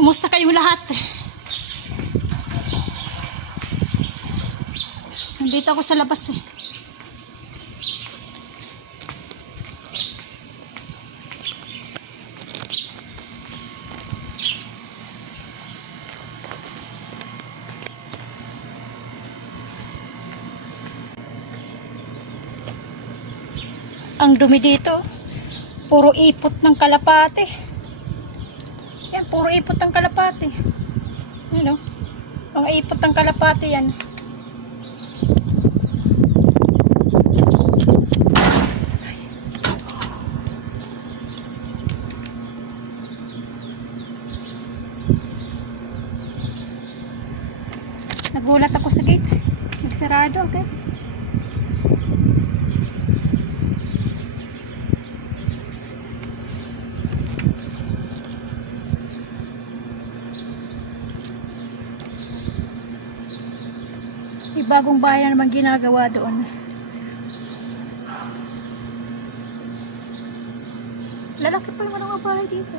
Kumusta kayong lahat? Nandito ako sa labas eh. Ang dumi dito. Puro ipot ng kalapate. Yan, puro ipot ng kalapate. Yan o. Ang ipot ng kalapate yan. Nagulat ako sa gate. Nagsarado, okay? May bagong bahay na naman ginagawa doon. Lalaki pa naman ang bahay dito.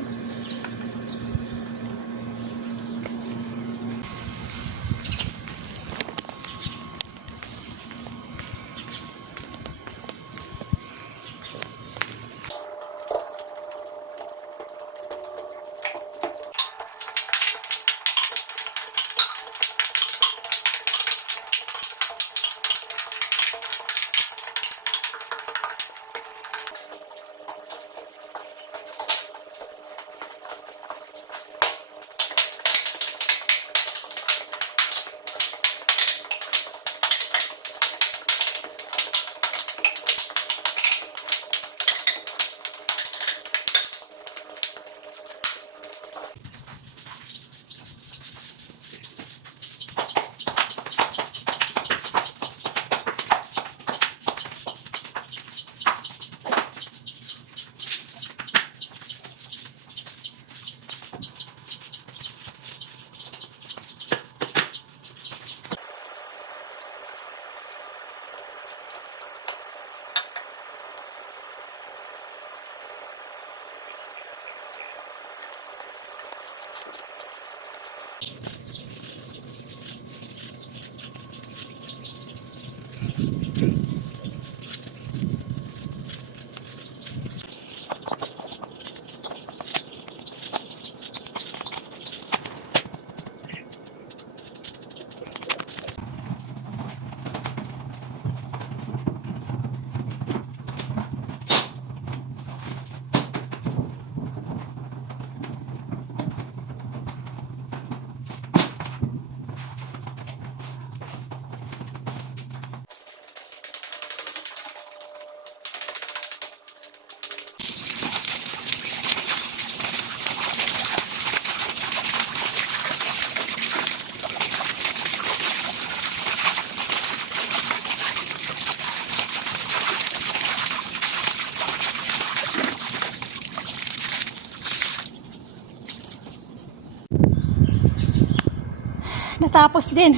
Natapos din.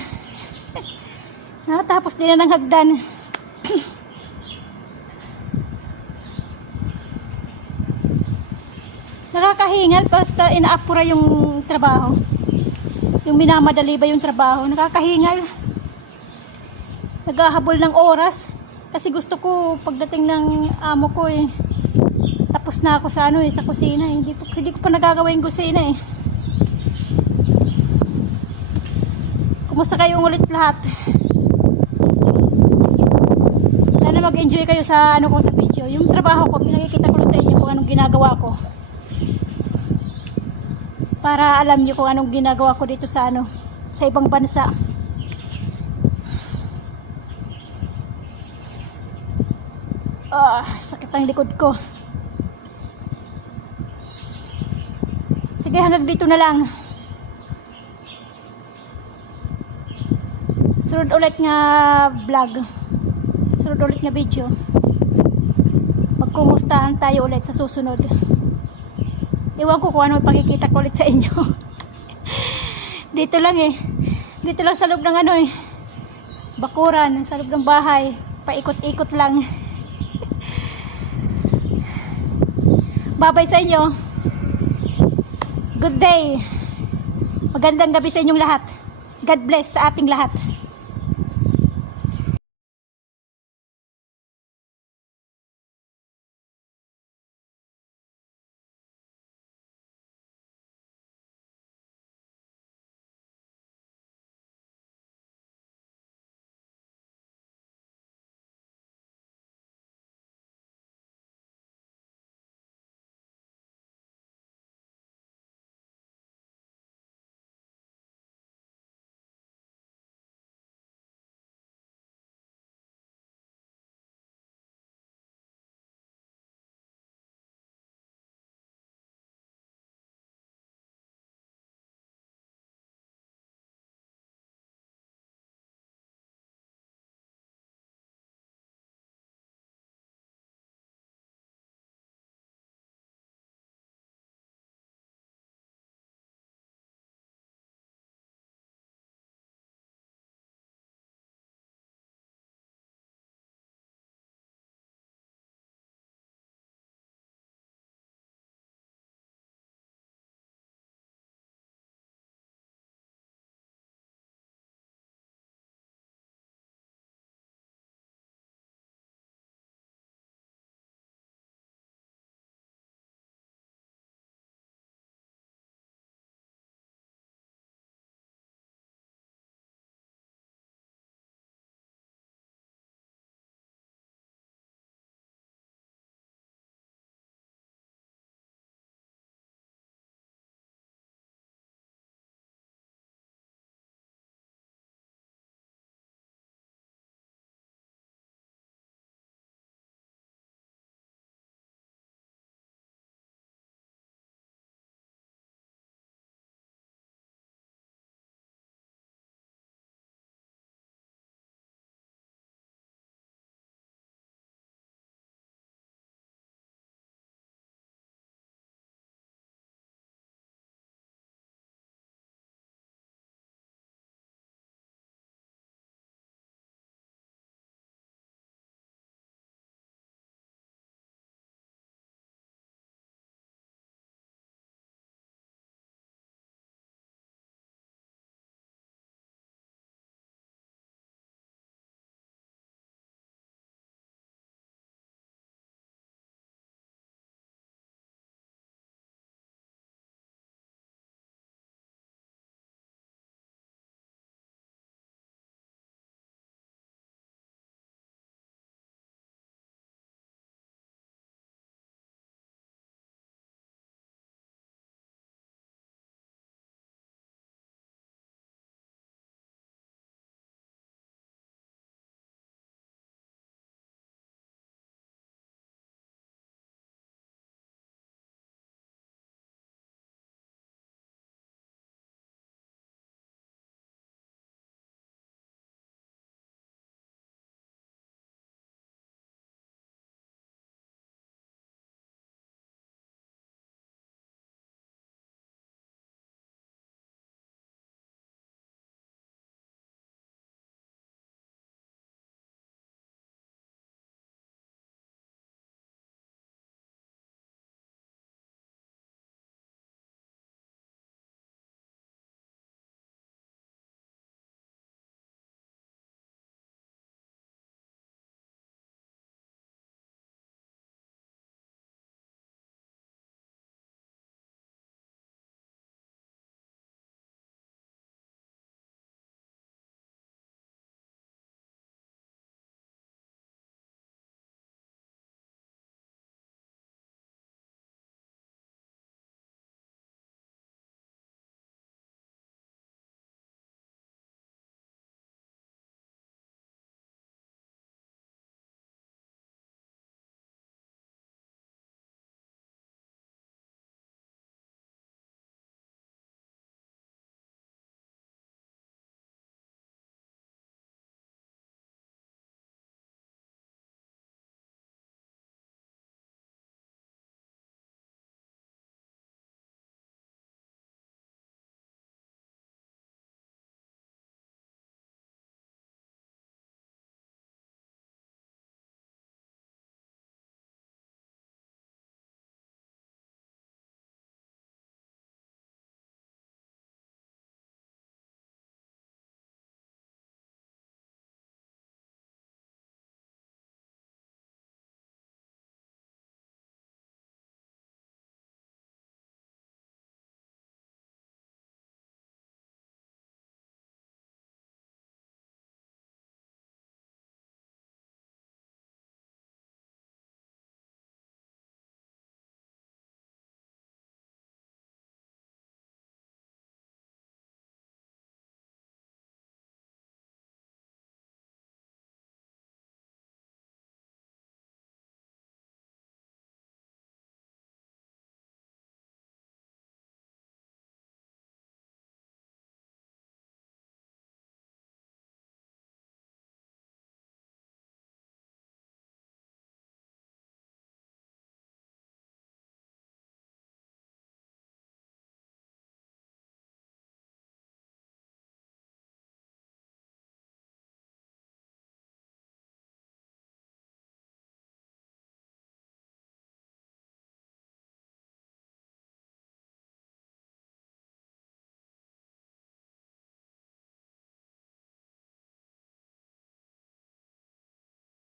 Natapos din na ng hagdan. Nakakahingal basta inaapura yung trabaho. Yung minamadali ba yung trabaho. Nakakahingal. Naghahabol ng oras. Kasi gusto ko pagdating ng amo ko eh. Tapos na ako sa sa kusina eh. Hindi ko pa nagagawa yung kusina eh. Kumusta kayong ulit lahat? Sana mag-enjoy kayo sa ko sa video. Yung trabaho ko, pinakikita ko lang sa inyo kung anong ginagawa ko. Para alam niyo kung anong ginagawa ko dito sa sa ibang bansa. Sakit ang likod ko. Sige, hanggang dito na lang. Sunod ulit nga vlog. Sunod ulit nga video. Magkumustahan tayo ulit sa susunod. Iwan ko kung ano ipakikita ko ulit sa inyo. Dito lang eh. Dito lang sa loob ng bakuran, sa loob ng bahay. Paikot-ikot lang. Bye-bye sa inyo. Good day. Magandang gabi sa inyong lahat. God bless sa ating lahat.